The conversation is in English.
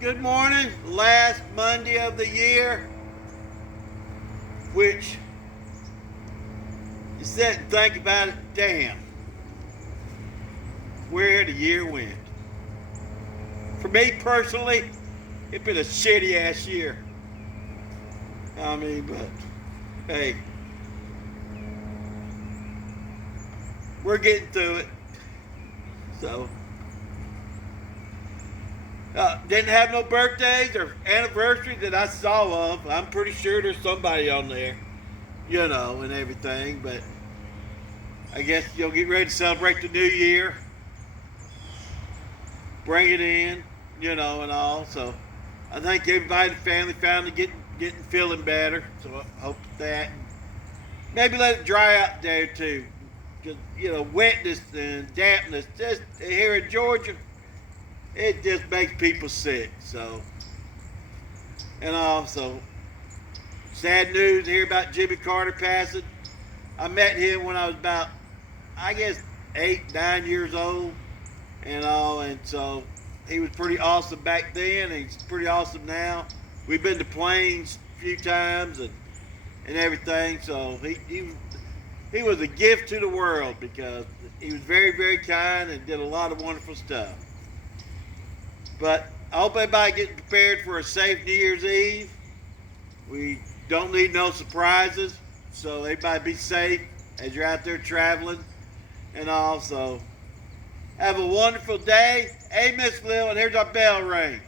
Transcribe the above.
Good morning. Last Monday of the year, which you sit and think about it, damn, where the year went. For me personally, it's been a shitty ass year. But hey, we're getting through it. So, didn't have no birthdays or anniversaries that I saw of. I'm pretty sure there's somebody on there, and everything. But I guess you'll get ready to celebrate the new year, bring it in, and all. So I think everybody in the family finally getting feeling better. So I hope that maybe let it dry out a day or two. Because, wetness and dampness, just here in Georgia, it just makes people sick. So, so sad news to hear about Jimmy Carter passing. I met him when I was about, I guess, 8, 9 years old, and so he was pretty awesome back then, and he's pretty awesome now. We've been to Plains a few times and everything, so he was a gift to the world because he was very, very kind and did a lot of wonderful stuff. But I hope everybody getting prepared for a safe New Year's Eve. We don't need no surprises, so everybody be safe as you're out there traveling and all. So have a wonderful day. Hey, Miss Lil, and here's our bell ring.